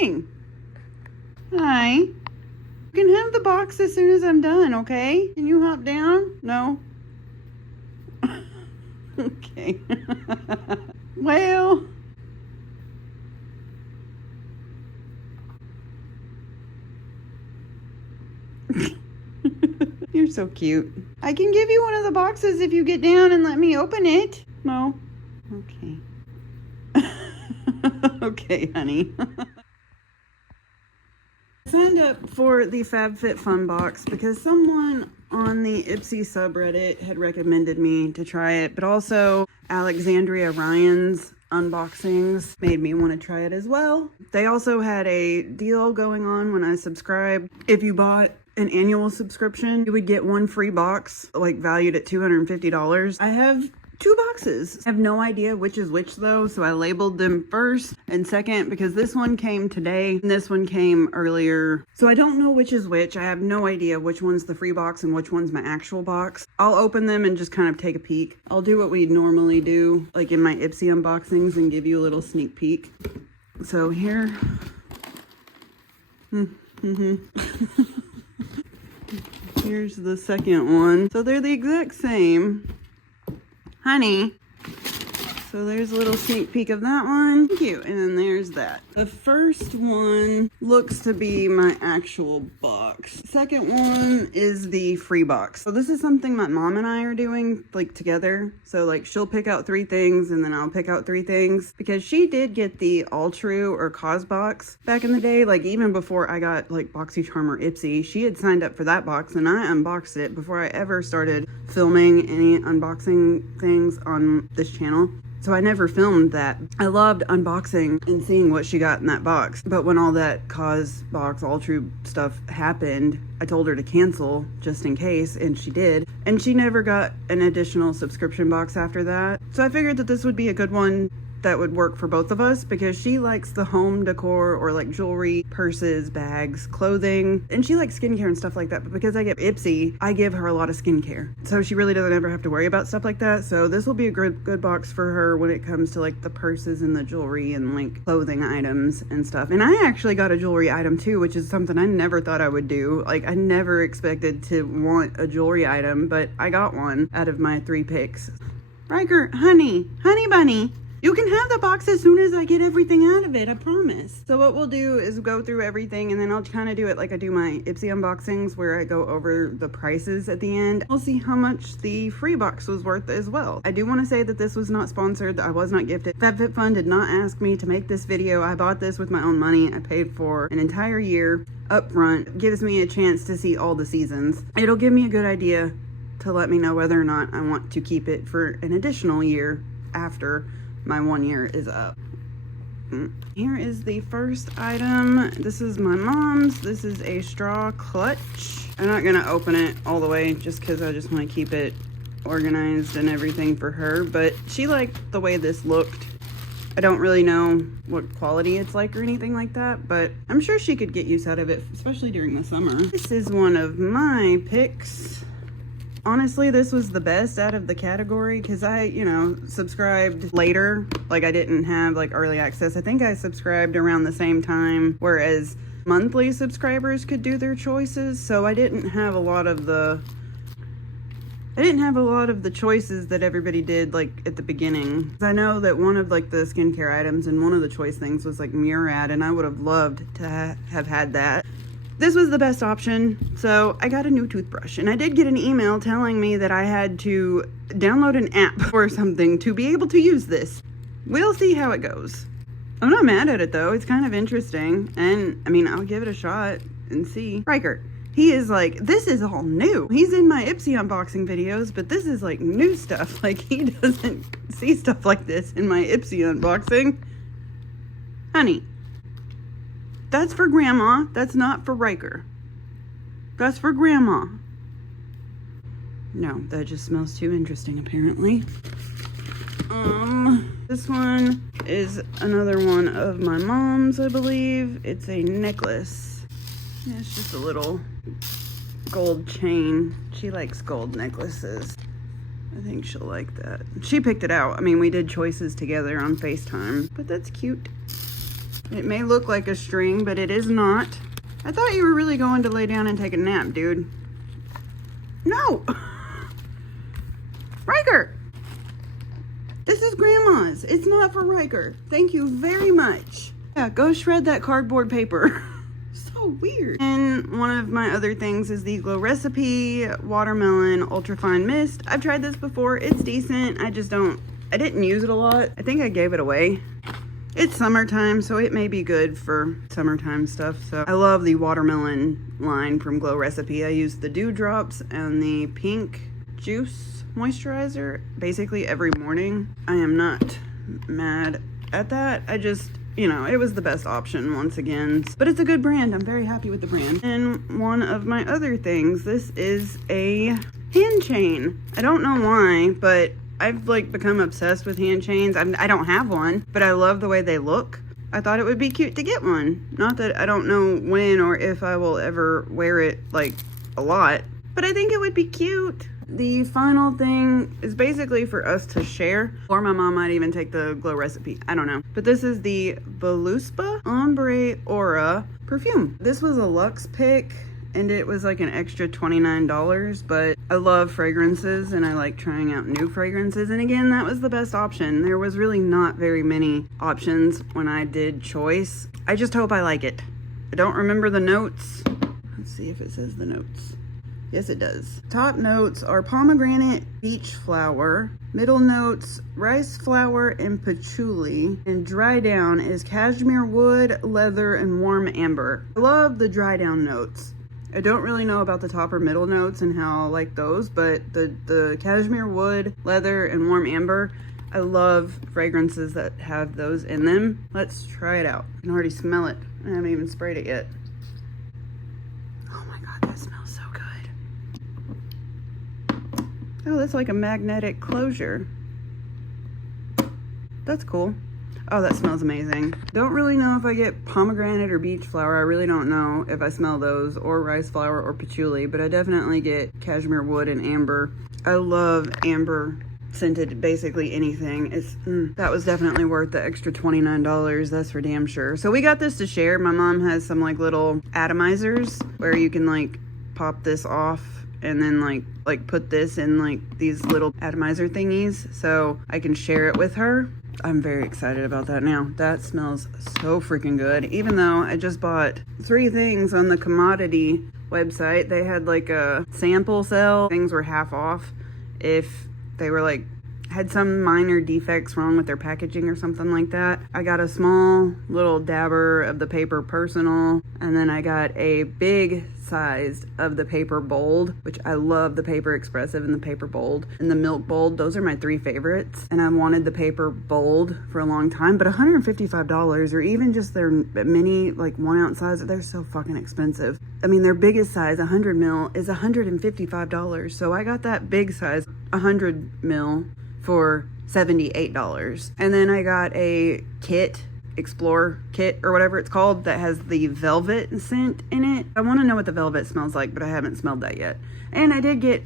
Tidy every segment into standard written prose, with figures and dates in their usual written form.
doing? Hi. You can have the box as soon as I'm done, okay? Can you hop down? No? Okay. Well. You're so cute. I can give you one of the boxes if you get down and let me open it. No? Okay. Okay, honey. I signed up for the FabFitFun box because someone on the Ipsy subreddit had recommended me to try it, but also Alexandria Ryan's unboxings made me want to try it as well. They also had a deal going on when I subscribed. If you bought an annual subscription, you would get one free box, like valued at $250. I have 2 boxes. I have no idea which is which though, so I labeled them first and second because this one came today and this one came earlier. So I don't know which is which. I have no idea which one's the free box and which one's my actual box. I'll open them and just kind of take a peek. I'll do what we normally do, like in my Ipsy unboxings, and give you a little sneak peek. So here. Here's the second one. So they're the exact same. Honey. So there's a little sneak peek of that one. Cute. And then there's that. The first one looks to be my actual box. Second one is the free box. So this is something my mom and I are doing like together. So like she'll pick out 3 things and then I'll pick out 3 things because she did get the All True or Cause box back in the day. Like even before I got like BoxyCharm or Ipsy, she had signed up for that box and I unboxed it before I ever started filming any unboxing things on this channel. So I never filmed that. I loved unboxing and seeing what she got in that box. But when all that Cause box, All True stuff happened, I told her to cancel just in case, and she did. And she never got an additional subscription box after that. So I figured that this would be a good one that would work for both of us because she likes the home decor or like jewelry, purses, bags, clothing, and she likes skincare and stuff like that. But because I get Ipsy, I give her a lot of skincare. So she really doesn't ever have to worry about stuff like that. So this will be a good box for her when it comes to like the purses and the jewelry and like clothing items and stuff. And I actually got a jewelry item too, which is something I never thought I would do. Like I never expected to want a jewelry item, but I got one out of my 3 picks. Ryker, honey bunny. You can have the box as soon as I get everything out of it, I promise. So what we'll do is go through everything and then I'll kind of do it like I do my Ipsy unboxings where I go over the prices at the end. We'll see how much the free box was worth as well. I do want to say that this was not sponsored. I was not gifted. FabFitFun did not ask me to make this video. I bought this with my own money. I paid for an entire year up front. It gives me a chance to see all the seasons. It'll give me a good idea to let me know whether or not I want to keep it for an additional year after my 1 year is up. Here is the first item. This is my mom's. This is a straw clutch. I'm not gonna open it all the way just because I just want to keep it organized and everything for her, but she liked the way this looked. I don't really know what quality it's like or anything like that, but I'm sure she could get use out of it, especially during the summer. This is one of my picks. Honestly, this was the best out of the category because I, subscribed later. Like I didn't have like early access. I think I subscribed around the same time, whereas monthly subscribers could do their choices. So I didn't have a lot of the choices that everybody did like at the beginning. I know that one of like the skincare items and one of the choice things was like Murad, and I would have loved to have had that. This was the best option, so I got a new toothbrush, and I did get an email telling me that I had to download an app or something to be able to use this. We'll see how it goes. I'm not mad at it though. It's kind of interesting, and I mean, I'll give it a shot and see. Ryker, he is like, this is all new. He's in my Ipsy unboxing videos, but this is like new stuff. Like he doesn't see stuff like this in my Ipsy unboxing. Honey. That's for Grandma. That's not for Ryker. That's for Grandma. No, that just smells too interesting, apparently. This one is another one of my mom's, I believe. It's a necklace. It's just a little gold chain. She likes gold necklaces. I think she'll like that. She picked it out. I mean, we did choices together on FaceTime, but that's cute. It may look like a string, but it is not. I thought you were really going to lay down and take a nap, dude. No! Ryker! This is Grandma's. It's not for Ryker. Thank you very much. Yeah, go shred that cardboard paper. So weird. And one of my other things is the Glow Recipe Watermelon Ultrafine Mist. I've tried this before. It's decent. I didn't use it a lot. I think I gave it away. It's summertime, so it may be good for summertime stuff. So I love the watermelon line from Glow Recipe. I use the dewdrops and the pink juice moisturizer basically every morning. I am not mad at that. I just, you know, it was the best option once again. But it's a good brand. I'm very happy with the brand. And one of my other things, this is a hand chain. I don't know why, but I've like become obsessed with hand chains. I don't have one, but I love the way they look. I thought it would be cute to get one. Not that I don't know when or if I will ever wear it like a lot, but I think it would be cute. The final thing is basically for us to share, or my mom might even take the Glow Recipe. I don't know. But this is the Voluspa Ombre Aura perfume. This was a luxe pick, and it was like an extra $29, but I love fragrances and I like trying out new fragrances. And again, that was the best option. There was really not very many options when I did choice. I just hope I like it. I don't remember the notes. Let's see if it says the notes. Yes, it does. Top notes are pomegranate, beach flower. Middle notes, rice flower and patchouli. And dry down is cashmere wood, leather, and warm amber. I love the dry down notes. I don't really know about the top or middle notes and how I like those, but the cashmere wood, leather, and warm amber, I love fragrances that have those in them. Let's try it out. I can already smell it. I haven't even sprayed it yet. Oh my God, that smells so good. Oh, that's like a magnetic closure. That's cool. Oh, that smells amazing. Don't really know if I get pomegranate or beach flower. I really don't know if I smell those, or rice flower or patchouli, but I definitely get cashmere wood and amber. I love amber scented basically anything. That was definitely worth the extra $29. That's for damn sure. So we got this to share. My mom has some like little atomizers where you can like pop this off and then like put this in like these little atomizer thingies so I can share it with her. I'm very excited about that now. That smells so freaking good. Even though I just bought 3 things on the commodity website. They had like a sample sale. Things were half off if they were like had some minor defects wrong with their packaging or something like that. I got a small little dabber of the Paper Personal, and then I got a big size of the Paper Bold, which I love the Paper Expressive and the Paper Bold and the Milk Bold. Those are my 3 favorites, and I wanted the Paper Bold for a long time, but $155 or even just their mini like 1 ounce size, they're so fucking expensive. I mean, their biggest size, 100 mil, is $155. So I got that big size, 100 mil, for $78. And then I got a kit, Explore kit or whatever it's called, that has the velvet scent in it. I want to know what the velvet smells like, but I haven't smelled that yet. And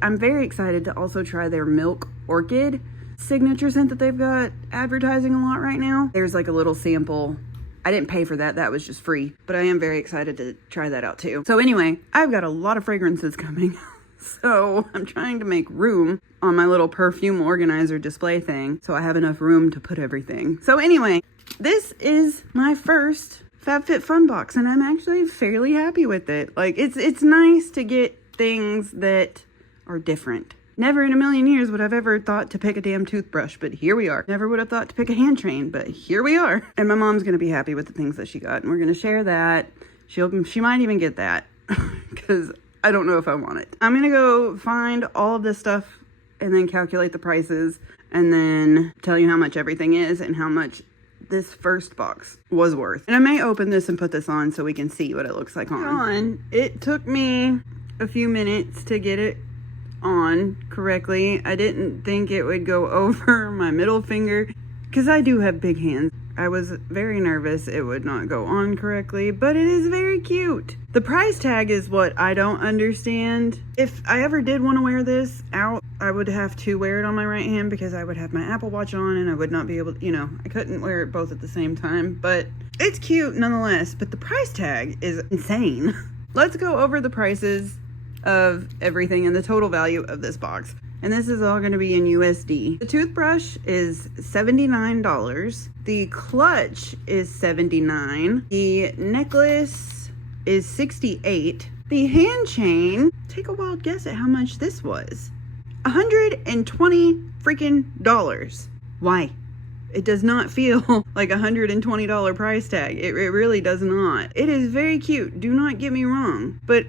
I'm very excited to also try their Milk Orchid signature scent that they've got advertising a lot right now. There's like a little sample. I didn't pay for that. That was just free. But I am very excited to try that out too. So anyway, I've got a lot of fragrances coming. So I'm trying to make room on my little perfume organizer display thing so I have enough room to put everything. So anyway, this is my first FabFitFun box and I'm actually fairly happy with it. Like it's nice to get things that are different. Never in a million years would I've ever thought to pick a damn toothbrush, but here we are. Never would have thought to pick a hand chain, but here we are. And my mom's gonna be happy with the things that she got, and we're gonna share that. She might even get that because I don't know if I want it. I'm gonna go find all of this stuff and then calculate the prices and then tell you how much everything is and how much this first box was worth. And I may open this and put this on so we can see what it looks like on. It took me a few minutes to get it on correctly. I didn't think it would go over my middle finger because I do have big hands. I was very nervous it would not go on correctly, but it is very cute. The price tag is what I don't understand. If I ever did want to wear this out, I would have to wear it on my right hand because I would have my Apple Watch on and I would not be able to, you know, I couldn't wear it both at the same time. But it's cute nonetheless, but the price tag is insane. Let's go over the prices of everything and the total value of this box. And this is all going to be in USD. The toothbrush is $79. The clutch is $79. The necklace is $68. The hand chain, take a wild guess at how much this was. $120 freaking dollars. Why? It does not feel like a $120 price tag. It really does not. It is very cute, do not get me wrong, but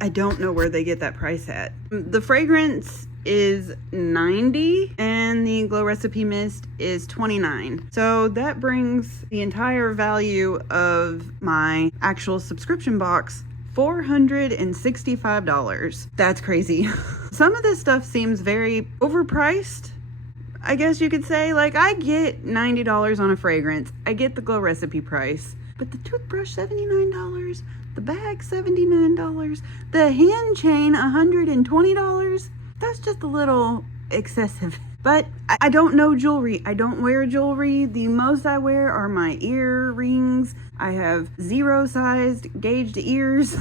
I don't know where they get that price at. The fragrance is $90 and the Glow Recipe Mist is $29. So that brings the entire value of my actual subscription box $465. That's crazy. Some of this stuff seems very overpriced, I guess you could say. Like, I get $90 on a fragrance. I get the Glow Recipe price. But the toothbrush, $79. The bag, $79. The hand chain, $120. That's just a little excessive. But I don't know jewelry. I don't wear jewelry. The most I wear are my earrings. I have 0-sized gauged ears.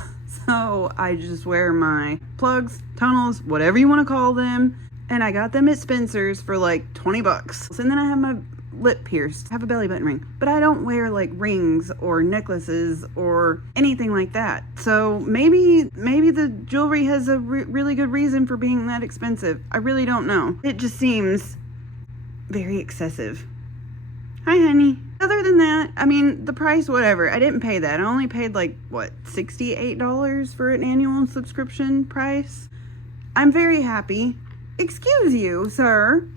So I just wear my plugs, tunnels, whatever you want to call them. And I got them at Spencer's for like 20 bucks. And then I have my lip pierced, have a belly button ring. But I don't wear like rings or necklaces or anything like that. So maybe the jewelry has a really good reason for being that expensive. I really don't know. It just seems very excessive. Hi, honey. Other than that, I mean, the price, whatever. I didn't pay that. I only paid like, what, $68 for an annual subscription price? I'm very happy. Excuse you, sir.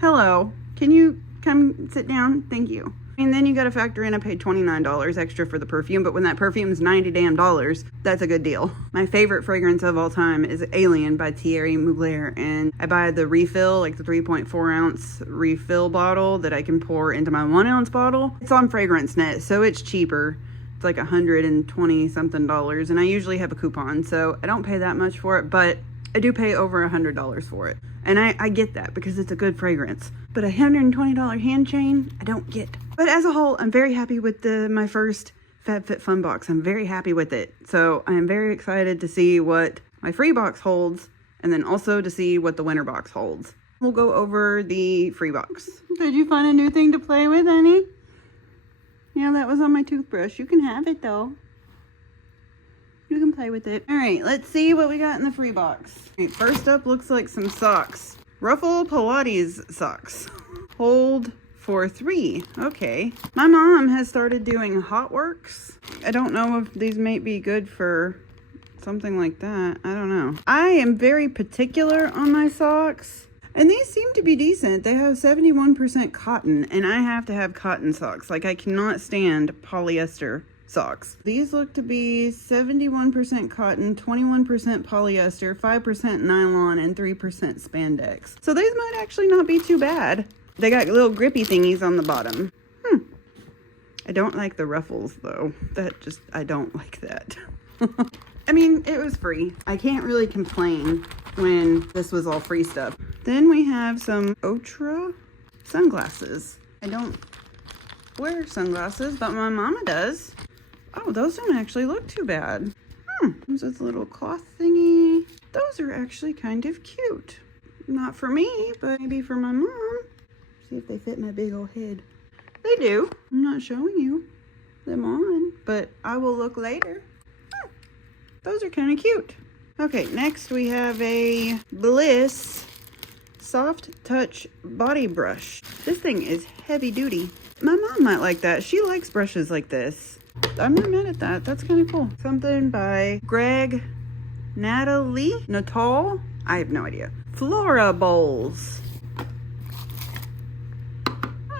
Hello. Can you come sit down? Thank you. And then you got to factor in I paid $29 extra for the perfume, but when that perfume is $90 damn dollars, that's a good deal. My favorite fragrance of all time is Alien by Thierry Mugler, and I buy the refill, like the 3.4 ounce refill bottle that I can pour into my 1 ounce bottle. It's on FragranceNet, so it's cheaper. It's like $120 something, and I usually have a coupon, so I don't pay that much for it, but I do pay over $100 for it. And I get that because it's a good fragrance. But a $120 hand chain, I don't get. But as a whole, I'm very happy with my first FabFitFun box. I'm very happy with it. So I am very excited to see what my free box holds, and then also to see what the winter box holds. We'll go over the free box. Did you find a new thing to play with, honey? Yeah, that was on my toothbrush. You can have it though. You can play with it. All right, let's see what we got in the free box. All right, first up looks like some socks. Ruffle Pilates socks. Hold for 3. Okay. My mom has started doing hot works. I don't know if these might be good for something like that. I don't know. I am very particular on my socks. And these seem to be decent. They have 71% cotton, and I have to have cotton socks. Like, I cannot stand polyester socks. These look to be 71% cotton, 21% polyester, 5% nylon, and 3% spandex. So these might actually not be too bad. They got little grippy thingies on the bottom. I don't like the ruffles though. I don't like that. I mean, it was free. I can't really complain when this was all free stuff. Then we have some Otra sunglasses. I don't wear sunglasses, but my mama does. Oh, those don't actually look too bad. There's this little cloth thingy. Those are actually kind of cute. Not for me, but maybe for my mom. See if they fit my big old head. They do. I'm not showing you them on, but I will look later. Those are kind of cute. Okay, next we have a Bliss Soft Touch Body Brush. This thing is heavy duty. My mom might like that. She likes brushes like this. I'm not mad at that. That's kind of cool. Something by Greg Natal. I have no idea. Flora bowls.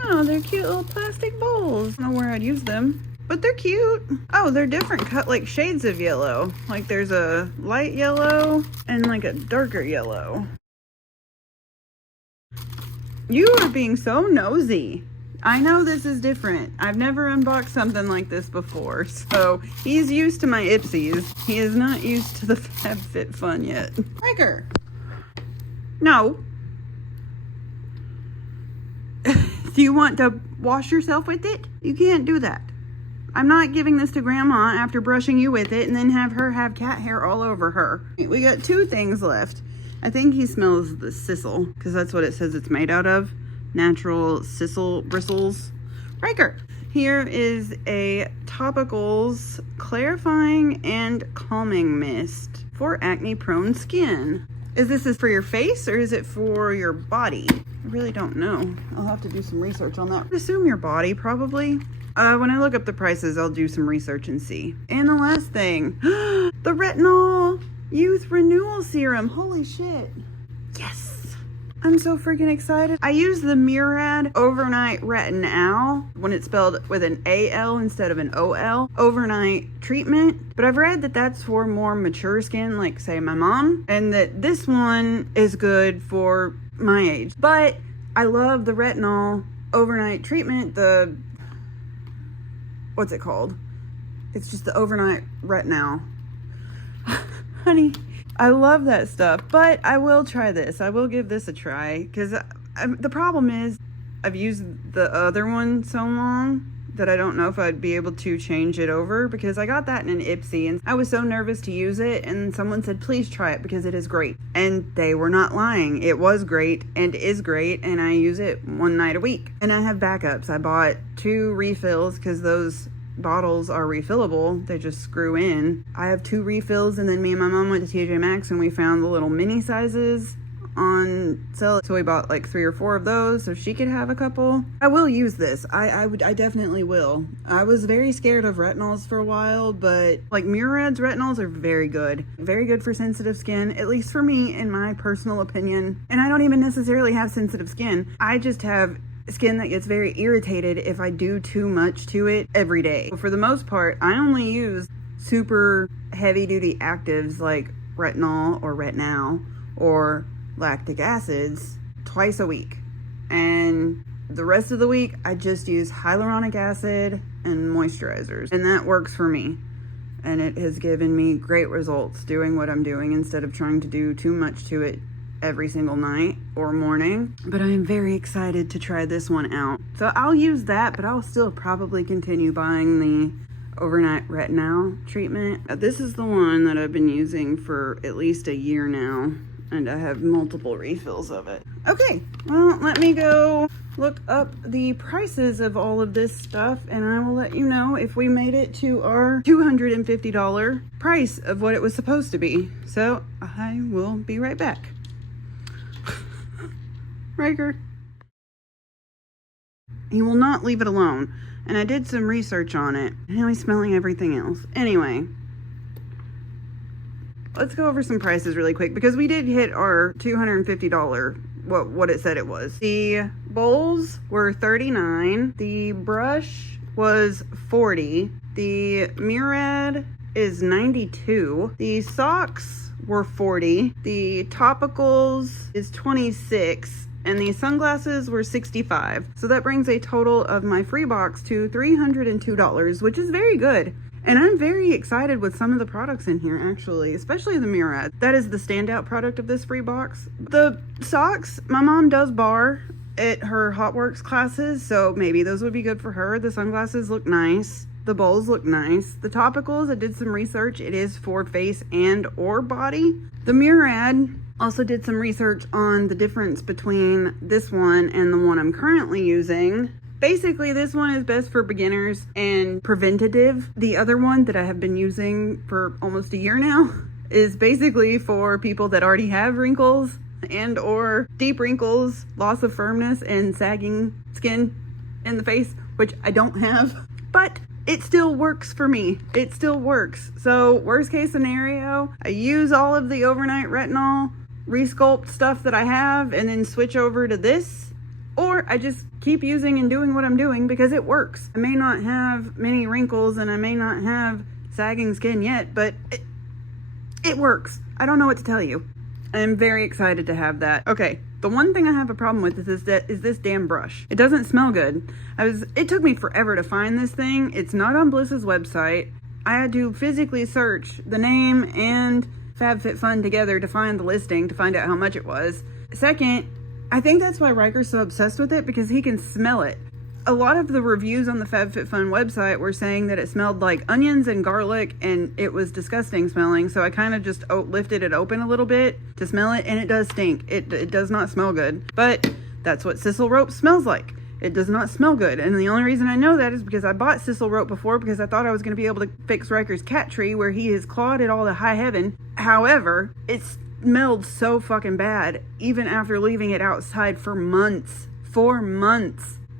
Oh, they're cute little plastic bowls. I don't know where I'd use them, but they're cute. Oh, they're different cut, like shades of yellow. Like there's a light yellow and like a darker yellow. You are being so nosy. I know this is different. I've never unboxed something like this before, so he's used to my Ipsies. He is not used to the FabFitFun yet. Ryker! No. Do you want to wash yourself with it? You can't do that. I'm not giving this to Grandma after brushing you with it and then have her have cat hair all over her. We got 2 things left. I think he smells the sisal, because that's what it says it's made out of. Natural sisal bristles. Ryker! Here is a Topicals Clarifying and Calming Mist for acne-prone skin. Is this for your face or is it for your body? I really don't know. I'll have to do some research on that. I assume your body, probably. When I look up the prices, I'll do some research and see. And the last thing, the Retinol Youth Renewal Serum. Holy shit. Yes. I'm so freaking excited. I use the Murad Overnight Retinol, when it's spelled with an AL instead of an OL, overnight treatment. But I've read that that's for more mature skin, like say my mom, and that this one is good for my age. But I love the Retinol Overnight Treatment, what's it called? It's just the Overnight Retinol. Honey, I love that stuff, but I will try this. I will give this a try, because the problem is I've used the other one so long that I don't know if I'd be able to change it over, because I got that in an Ipsy and I was so nervous to use it, and someone said, please try it because it is great. And they were not lying. It was great and is great, and I use it 1 night a week. And I have backups. I bought 2 refills because those bottles are refillable. They just screw in. I have 2 refills, and then me and my mom went to TJ Maxx and we found the little mini sizes on sale, so we bought like 3 or 4 of those so she could have a couple. I will use this. I definitely will. I was very scared of retinols for a while, but like Murad's retinols are very good for sensitive skin, at least for me, in my personal opinion. And I don't even necessarily have sensitive skin. I just have skin that gets very irritated if I do too much to it every day. For the most part, I only use super heavy duty actives like retinol or retinol or lactic acids twice a week, and the rest of the week I just use hyaluronic acid and moisturizers, and that works for me, and it has given me great results doing what I'm doing instead of trying to do too much to it every single night or morning. But I am very excited to try this one out, so I'll use that, but I'll still probably continue buying the overnight retinol treatment. This is the one that I've been using for at least a year now, and I have multiple refills of it. Okay, well, let me go look up the prices of all of this stuff, and I will let you know if we made it to our $250 price of what it was supposed to be. So I will be right back. Ryker. He will not leave it alone, and I did some research on it. Now he's smelling everything else. Anyway, let's go over some prices really quick, because we did hit our $250, what it said it was. The bowls were $39. The brush was $40. The Murad is $92. The socks were $40. The topicals is $26. And the sunglasses were $65. So that brings a total of my free box to $302, which is very good. And I'm very excited with some of the products in here, actually, especially the Murad. That is the standout product of this free box. The socks, my mom does bar at her HotWorks classes, so maybe those would be good for her. The sunglasses look nice. The bowls look nice. The topicals, I did some research. It is for face and or body. The Murad, also did some research on the difference between this one and the one I'm currently using. Basically, this one is best for beginners and preventative. The other one that I have been using for almost a year now is basically for people that already have wrinkles and or deep wrinkles, loss of firmness, and sagging skin in the face, which I don't have, but it still works for me. It still works. So worst case scenario, I use all of the overnight retinol resculpt stuff that I have and then switch over to this, or I just keep using and doing what I'm doing because it works. I may not have many wrinkles and I may not have sagging skin yet, but it works. I don't know what to tell you. I'm very excited to have that. Okay, The one thing I have a problem with is this damn brush. It doesn't smell good. It took me forever to find this thing. It's not on Bliss's website. I had to physically search the name and FabFitFun together to find the listing, to find out how much it was. Second, I think that's why Ryker's so obsessed with it, because he can smell it. A lot of the reviews on the FabFitFun website were saying that it smelled like onions and garlic, and it was disgusting smelling, so I kind of just lifted it open a little bit to smell it, and it does stink. It does not smell good, but that's what sisal rope smells like. It does not smell good, and the only reason I know that is because I bought sisal rope before, because I thought I was going to be able to fix Ryker's cat tree where he has clawed it all to high heaven. However, it smelled so fucking bad, even after leaving it outside for months.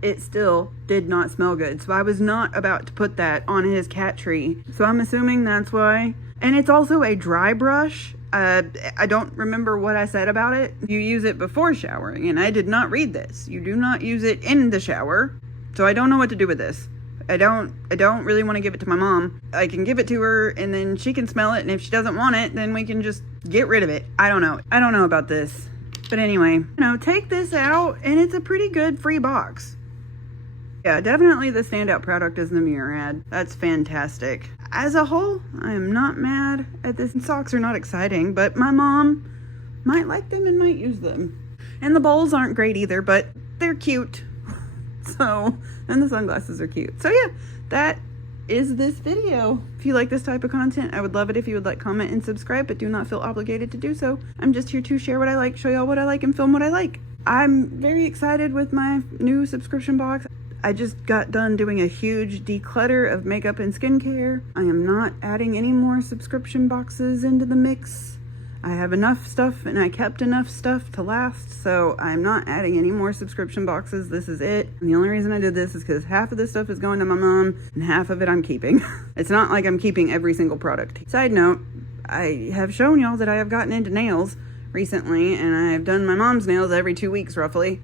It still did not smell good. So I was not about to put that on his cat tree. So I'm assuming that's why. And it's also a dry brush. I don't remember what I said about it. You use it before showering, and I did not read this. You do not use it in the shower. So I don't know what to do with this. I don't really want to give it to my mom. I can give it to her, and then she can smell it, and if she doesn't want it, then we can just get rid of it. I don't know. I don't know about this. But anyway, take this out, and it's a pretty good free box. Yeah, definitely the standout product is the mirror ad. That's fantastic. As a whole, I am not mad at this. Socks are not exciting, but my mom might like them and might use them. And the bowls aren't great either, but they're cute. So, and the sunglasses are cute. So yeah, that is this video. If you like this type of content, I would love it if you would like, comment, and subscribe, but do not feel obligated to do so. I'm just here to share what I like, show y'all what I like, and film what I like. I'm very excited with my new subscription box. I just got done doing a huge declutter of makeup and skincare. I am not adding any more subscription boxes into the mix. I have enough stuff, and I kept enough stuff to last, so I'm not adding any more subscription boxes. This is it. And the only reason I did this is because half of this stuff is going to my mom, and half of it I'm keeping. It's not like I'm keeping every single product. Side note, I have shown y'all that I have gotten into nails recently, and I have done my mom's nails every 2 weeks roughly.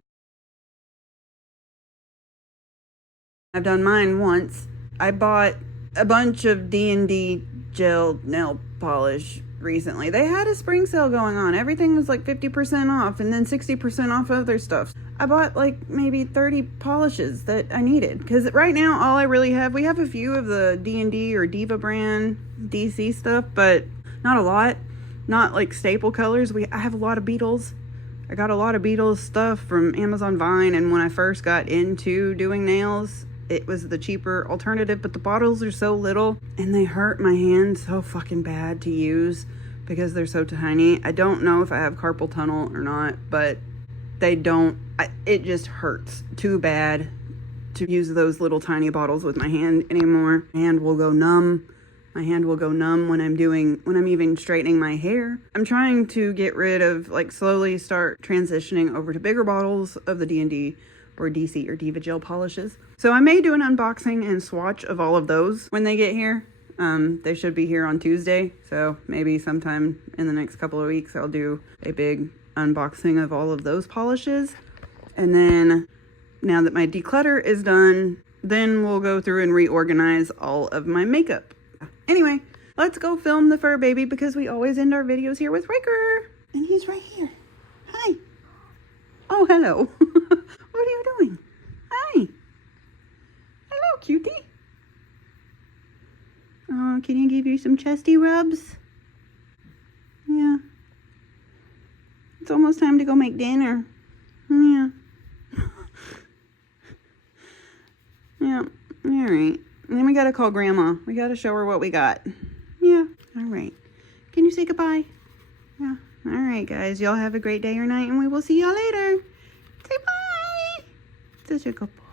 I've done mine once. I bought a bunch of D&D gel nail polish recently. They had a spring sale going on. Everything was like 50% off, and then 60% off other stuff. I bought like maybe 30 polishes that I needed, because right now all I really have, we have a few of the D&D or Diva brand DC stuff, but not a lot. Not like staple colors. I have a lot of Beetles. I got a lot of Beetles stuff from Amazon Vine, and when I first got into doing nails, it was the cheaper alternative, but the bottles are so little and they hurt my hands so fucking bad to use because they're so tiny. I don't know if I have carpal tunnel or not, but it just hurts too bad to use those little tiny bottles with my hand anymore. My hand will go numb. My hand will go numb when I'm even straightening my hair. I'm trying to get rid of, slowly start transitioning over to bigger bottles of the D&D or DC or Diva gel polishes. So I may do an unboxing and swatch of all of those when they get here. They should be here on Tuesday, so maybe sometime in the next couple of weeks I'll do a big unboxing of all of those polishes. And then, now that my declutter is done, then we'll go through and reorganize all of my makeup. Anyway, let's go film the fur baby, because we always end our videos here with Ryker. And he's right here. Hi. Oh, hello. What are you doing? Hi. Hello, cutie. Oh, can you give you some chesty rubs? Yeah. It's almost time to go make dinner. Yeah. Yeah. All right. And then we gotta call Grandma. We gotta show her what we got. Yeah. All right. Can you say goodbye? Yeah. All right, guys. Y'all have a great day or night, and we will see y'all later. Say bye. Such a good boy.